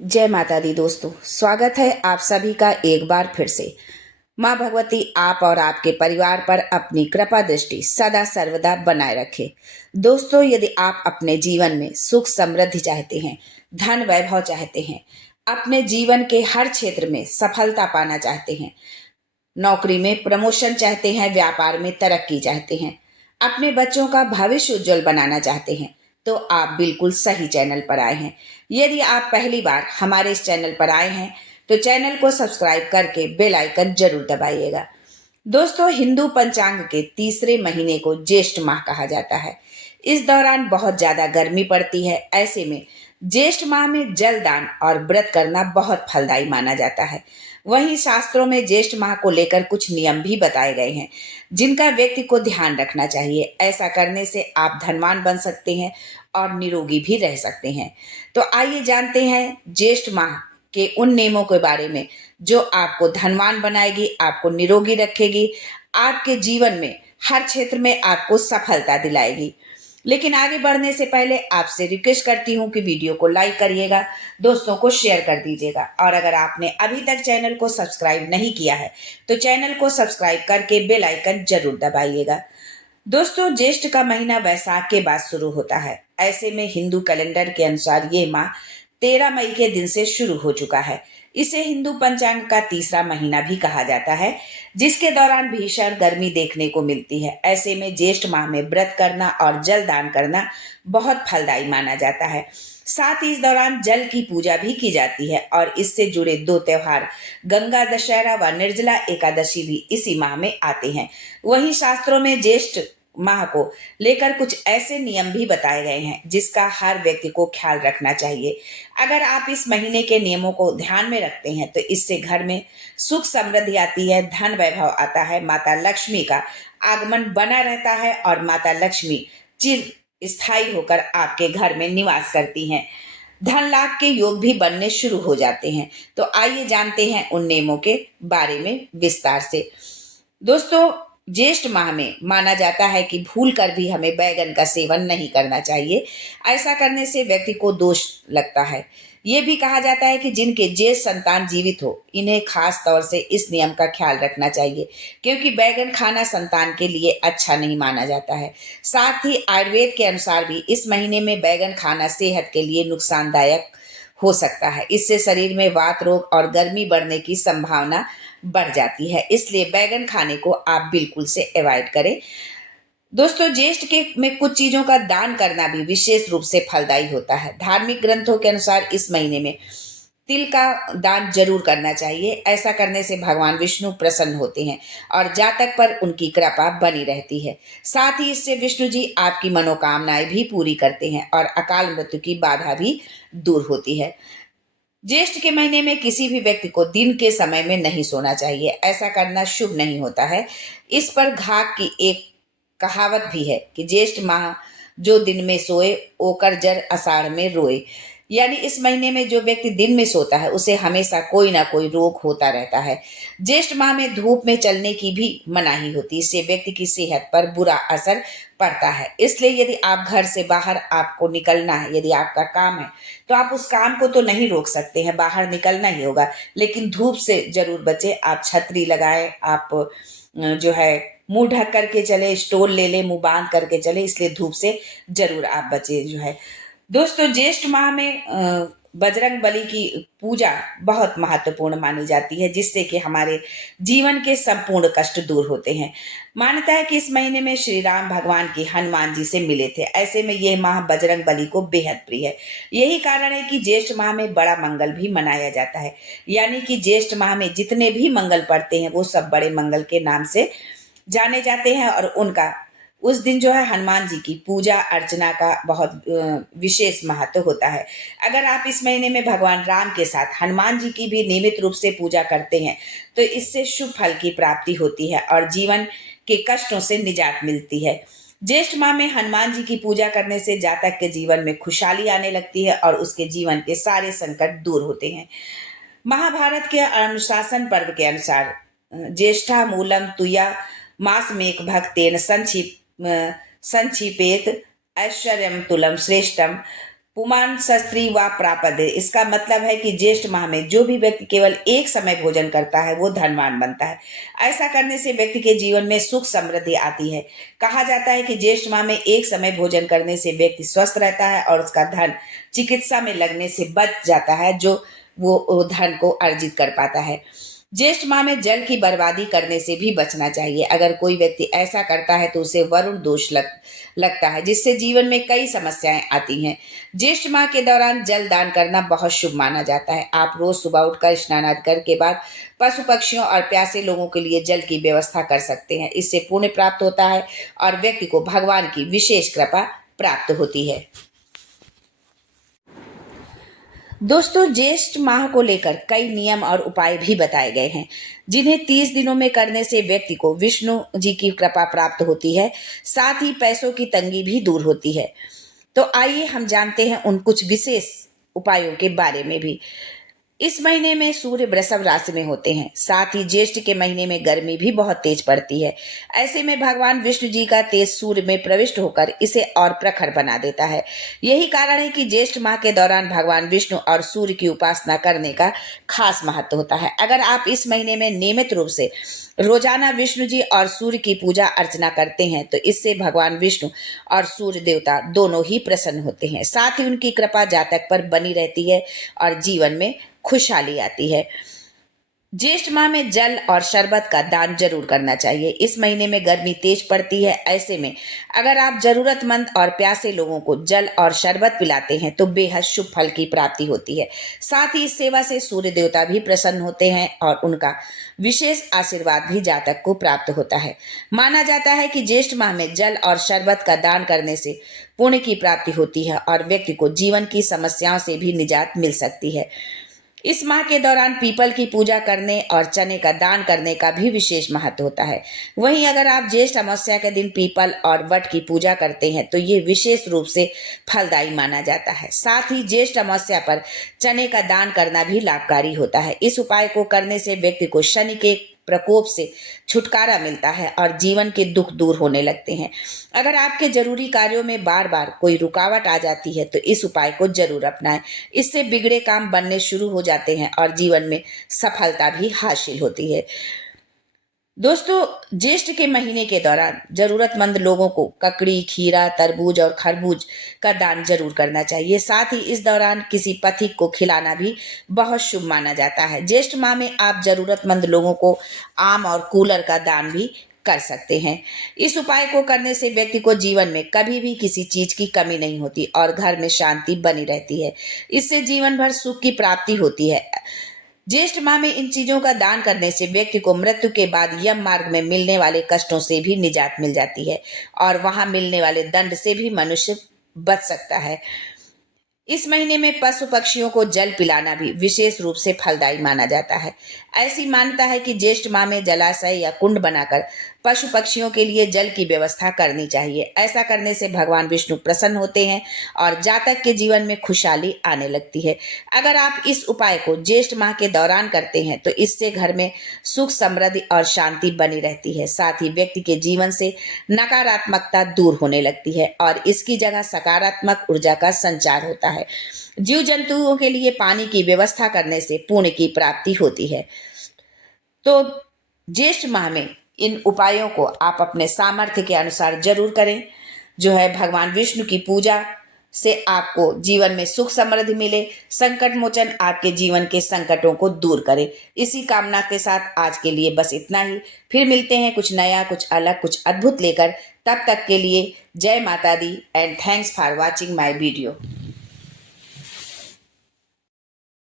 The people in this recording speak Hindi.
जय माता दी दोस्तों, स्वागत है आप सभी का एक बार फिर से। माँ भगवती आप और आपके परिवार पर अपनी कृपा दृष्टि सदा सर्वदा बनाए रखे। दोस्तों, यदि आप अपने जीवन में सुख समृद्धि चाहते हैं, धन वैभव चाहते हैं, अपने जीवन के हर क्षेत्र में सफलता पाना चाहते हैं, नौकरी में प्रमोशन चाहते हैं, व्यापार में तरक्की चाहते हैं, अपने बच्चों का भविष्य उज्जवल बनाना चाहते हैं, तो आप बिल्कुल सही चैनल पर आए हैं। यदि आप पहली बार हमारे इस चैनल पर आए हैं तो चैनल को सब्सक्राइब करके बेल आइकन जरूर दबाइएगा। दोस्तों, हिंदू पंचांग के तीसरे महीने को ज्येष्ठ माह कहा जाता है। इस दौरान बहुत ज्यादा गर्मी पड़ती है। ऐसे में ज्येष्ठ माह में जल दान और व्रत करना बहुत फलदायी माना जाता है। वहीं शास्त्रों में ज्येष्ठ माह को लेकर कुछ नियम भी बताए गए हैं जिनका व्यक्ति को ध्यान रखना चाहिए। ऐसा करने से आप धनवान बन सकते हैं और निरोगी भी रह सकते हैं। तो आइए जानते हैं ज्येष्ठ माह के उन नियमों के बारे में जो आपको धनवान बनाएगी, आपको निरोगी रखेगी, आपके जीवन में हर क्षेत्र में आपको सफलता दिलाएगी। लेकिन आगे बढ़ने से पहले आपसे रिक्वेस्ट करती हूँ कि वीडियो को लाइक करिएगा, दोस्तों को शेयर कर दीजिएगा, और अगर आपने अभी तक चैनल को सब्सक्राइब नहीं किया है तो चैनल को सब्सक्राइब करके बेल आइकन जरूर दबाइएगा। दोस्तों, ज्येष्ठ का महीना वैशाख के बाद शुरू होता है। ऐसे में हिंदू कैलेंडर के अनुसार ये माह 13 मई के दिन से शुरू हो चुका है। इसे हिंदू पंचांग का तीसरा महीना भी कहा जाता है, जिसके दौरान भीषण गर्मी देखने को मिलती है। ऐसे में ज्येष्ठ माह में व्रत करना और जल दान करना बहुत फलदायी माना जाता है। साथ ही इस दौरान जल की पूजा भी की जाती है और इससे जुड़े दो त्योहार गंगा दशहरा व निर्जला एकादशी भी इसी माह में आते हैं। वहीं शास्त्रों में ज्येष्ठ माह को लेकर कुछ ऐसे नियम भी बताए गए हैं जिसका हर व्यक्ति को ख्याल रखना चाहिए। अगर आप इस महीने के नियमों को ध्यान में रखते हैं तो इससे घर में सुख समृद्धि आती है, धन वैभव आता है, माता लक्ष्मी का आगमन बना रहता है और माता लक्ष्मी चिर स्थायी होकर आपके घर में निवास करती हैं। धन लाभ के योग भी बनने शुरू हो जाते हैं। तो आइए जानते हैं उन नियमों के बारे में विस्तार से। दोस्तों, ज्येष्ठ माह में माना जाता है कि भूल कर भी हमें बैगन का सेवन नहीं करना चाहिए। ऐसा करने से व्यक्ति को दोष लगता है। ये भी कहा जाता है कि जिनके ज्येष्ठ संतान जीवित हो, इन्हें खास तौर से इस नियम का ख्याल रखना चाहिए, क्योंकि बैगन खाना संतान के लिए अच्छा नहीं माना जाता है। साथ ही आयुर्वेद के अनुसार भी इस महीने में बैगन खाना सेहत के लिए नुकसानदायक हो सकता है। इससे शरीर में वात रोग और गर्मी बढ़ने की संभावना बढ़ जाती है। इसलिए बैगन खाने को आप बिल्कुल से अवॉइड करें। दोस्तों, ज्येष्ठ के में कुछ चीजों का दान करना भी विशेष रूप से फलदायी होता है। धार्मिक ग्रंथों के अनुसार इस महीने में तिल का दान जरूर करना चाहिए। ऐसा करने से भगवान विष्णु प्रसन्न होते हैं और जातक पर उनकी कृपा बनी रहती है। साथ ही इससे विष्णु जी आपकी मनोकामनाएं भी पूरी करते हैं और अकाल मृत्यु की बाधा भी दूर होती है। ज्येष्ठ के महीने में किसी भी व्यक्ति को दिन के समय में नहीं सोना चाहिए। ऐसा करना शुभ नहीं होता है। इस पर घाक की एक कहावत भी है कि ज्येष्ठ माह जो दिन में सोए ओकर जर आषाढ़ में रोए। यानी इस महीने में जो व्यक्ति दिन में सोता है उसे हमेशा कोई ना कोई रोग होता रहता है। ज्येष्ठ माह में धूप में चलने की भी मनाही होती है। इससे व्यक्ति की सेहत पर बुरा असर पड़ता है। इसलिए यदि आप घर से बाहर आपको निकलना है, यदि आपका काम है, तो आप उस काम को तो नहीं रोक सकते हैं, बाहर निकलना ही होगा, लेकिन धूप से जरूर बचे। आप छतरी लगाएं, आप जो है मुंह ढक करके चले, स्टोल ले ले, मुंह बांध करके चले, इसलिए धूप से जरूर आप बचे जो है। दोस्तों, ज्येष्ठ माह में बजरंग बली की पूजा बहुत महत्वपूर्ण मानी जाती है, जिससे कि हमारे जीवन के संपूर्ण कष्ट दूर होते हैं। मान्यता है कि इस महीने में श्री राम भगवान की हनुमान जी से मिले थे। ऐसे में यह माह बजरंग बली को बेहद प्रिय है। यही कारण है कि ज्येष्ठ माह में बड़ा मंगल भी मनाया जाता है। यानी कि ज्येष्ठ माह में जितने भी मंगल पड़ते हैं वो सब बड़े मंगल के नाम से जाने जाते हैं और उनका उस दिन जो है हनुमान जी की पूजा अर्चना का बहुत विशेष महत्व होता है। अगर आप इस महीने में भगवान राम के साथ हनुमान जी की भी नियमित रूप से पूजा करते हैं तो इससे शुभ फल की प्राप्ति होती है और जीवन के कष्टों से निजात मिलती है। ज्येष्ठ माह में हनुमान जी की पूजा करने से जातक के जीवन में खुशहाली आने लगती है और उसके जीवन के सारे संकट दूर होते हैं। महाभारत के अनुशासन पर्व के अनुसार ज्येष्ठा मूलम तुया मास मेक भक्तेन संक्षिपेत ऐश्वर्यम तुलम श्रेष्ठम पुमान शस्त्री व प्रापदे, इसका मतलब है कि ज्येष्ठ माह में जो भी व्यक्ति केवल एक समय भोजन करता है वो धनवान बनता है। ऐसा करने से व्यक्ति के जीवन में सुख समृद्धि आती है। कहा जाता है कि ज्येष्ठ माह में एक समय भोजन करने से व्यक्ति स्वस्थ रहता है और उसका धन चिकित्सा में लगने से बच जाता है, जो वो धन को अर्जित कर पाता है। ज्येष्ठ माह में जल की बर्बादी करने से भी बचना चाहिए। अगर कोई व्यक्ति ऐसा करता है तो उसे वरुण दोष लगता है, जिससे जीवन में कई समस्याएं आती हैं। ज्येष्ठ माह के दौरान जल दान करना बहुत शुभ माना जाता है। आप रोज सुबह उठकर स्नान आदि करने के बाद पशु पक्षियों और प्यासे लोगों के लिए जल की व्यवस्था कर सकते हैं। इससे पुण्य प्राप्त होता है और व्यक्ति को भगवान की विशेष कृपा प्राप्त होती है। दोस्तों, ज्येष्ठ माह को लेकर कई नियम और उपाय भी बताए गए हैं, जिन्हें 30 दिनों में करने से व्यक्ति को विष्णु जी की कृपा प्राप्त होती है। साथ ही पैसों की तंगी भी दूर होती है। तो आइए हम जानते हैं उन कुछ विशेष उपायों के बारे में भी। इस महीने में सूर्य वृषभ राशि में होते हैं। साथ ही ज्येष्ठ के महीने में गर्मी भी बहुत तेज पड़ती है। ऐसे में भगवान विष्णु जी का तेज सूर्य में प्रविष्ट होकर इसे और प्रखर बना देता है। यही कारण है कि ज्येष्ठ माह के दौरान भगवान विष्णु और सूर्य की उपासना करने का खास महत्व होता है। अगर आप इस महीने में नियमित रूप से रोजाना विष्णु जी और सूर्य की पूजा अर्चना करते हैं तो इससे भगवान विष्णु और सूर्य देवता दोनों ही प्रसन्न होते हैं। साथ ही उनकी कृपा जातक पर बनी रहती है और जीवन में खुशहाली आती है। ज्येष्ठ माह में जल और शरबत का दान जरूर करना चाहिए। इस महीने में गर्मी तेज पड़ती है। ऐसे में अगर आप जरूरतमंद और प्यासे लोगों को जल और शरबत पिलाते हैं तो बेहद शुभ फल की प्राप्ति होती है। साथ ही इस सेवा से सूर्य देवता भी प्रसन्न होते हैं और उनका विशेष आशीर्वाद भी जातक को प्राप्त होता है। माना जाता है कि ज्येष्ठ माह में जल और शरबत का दान करने से पुण्य की प्राप्ति होती है और व्यक्ति को जीवन की समस्याओं से भी निजात मिल सकती है। इस माह के दौरान पीपल की पूजा करने और चने का दान करने का भी विशेष महत्व होता है। वहीं अगर आप ज्येष्ठ अमावस्या के दिन पीपल और वट की पूजा करते हैं तो ये विशेष रूप से फलदायी माना जाता है। साथ ही ज्येष्ठ अमावस्या पर चने का दान करना भी लाभकारी होता है। इस उपाय को करने से व्यक्ति को शनि के प्रकोप से छुटकारा मिलता है और जीवन के दुख दूर होने लगते हैं। अगर आपके जरूरी कार्यों में बार बार कोई रुकावट आ जाती है तो इस उपाय को जरूर अपनाएं। इससे बिगड़े काम बनने शुरू हो जाते हैं और जीवन में सफलता भी हासिल होती है। दोस्तों, ज्येष्ठ के महीने के दौरान जरूरतमंद लोगों को ककड़ी, खीरा, तरबूज और खरबूज का दान जरूर करना चाहिए। साथ ही इस दौरान किसी पथिक को खिलाना भी बहुत शुभ माना जाता है। ज्येष्ठ माह में आप जरूरतमंद लोगों को आम और कूलर का दान भी कर सकते हैं। इस उपाय को करने से व्यक्ति को जीवन में कभी भी किसी चीज की कमी नहीं होती और घर में शांति बनी रहती है। इससे जीवन भर सुख की प्राप्ति होती है। ज्येष्ठ माह में इन चीजों का दान करने से व्यक्ति को मृत्यु के बाद यम मार्ग में मिलने वाले कष्टों से भी निजात मिल जाती है और वहां मिलने वाले दंड से भी मनुष्य बच सकता है। इस महीने में पशु पक्षियों को जल पिलाना भी विशेष रूप से फलदायी माना जाता है। ऐसी मान्यता है कि ज्येष्ठ माह में जलाशय या कुंड बनाकर पशु पक्षियों के लिए जल की व्यवस्था करनी चाहिए। ऐसा करने से भगवान विष्णु प्रसन्न होते हैं और जातक के जीवन में खुशहाली आने लगती है। अगर आप इस उपाय को ज्येष्ठ माह के दौरान करते हैं तो इससे घर में सुख, समृद्धि और शांति बनी रहती है। साथ ही व्यक्ति के जीवन से नकारात्मकता दूर होने लगती है और इसकी जगह सकारात्मक ऊर्जा का संचार होता है। जीव जंतुओं के लिए पानी की व्यवस्था करने से पुण्य की प्राप्ति होती है। तो ज्येष्ठ माह में इन उपायों को आप अपने सामर्थ्य के अनुसार जरूर करें। जो है भगवान विष्णु की पूजा से आपको जीवन में सुख समृद्धि मिले, संकट मोचन आपके जीवन के संकटों को दूर करे। इसी कामना के साथ आज के लिए बस इतना ही। फिर मिलते हैं कुछ नया, कुछ अलग, कुछ अद्भुत लेकर। तब तक के लिए जय माता दी and thanks for watching my video.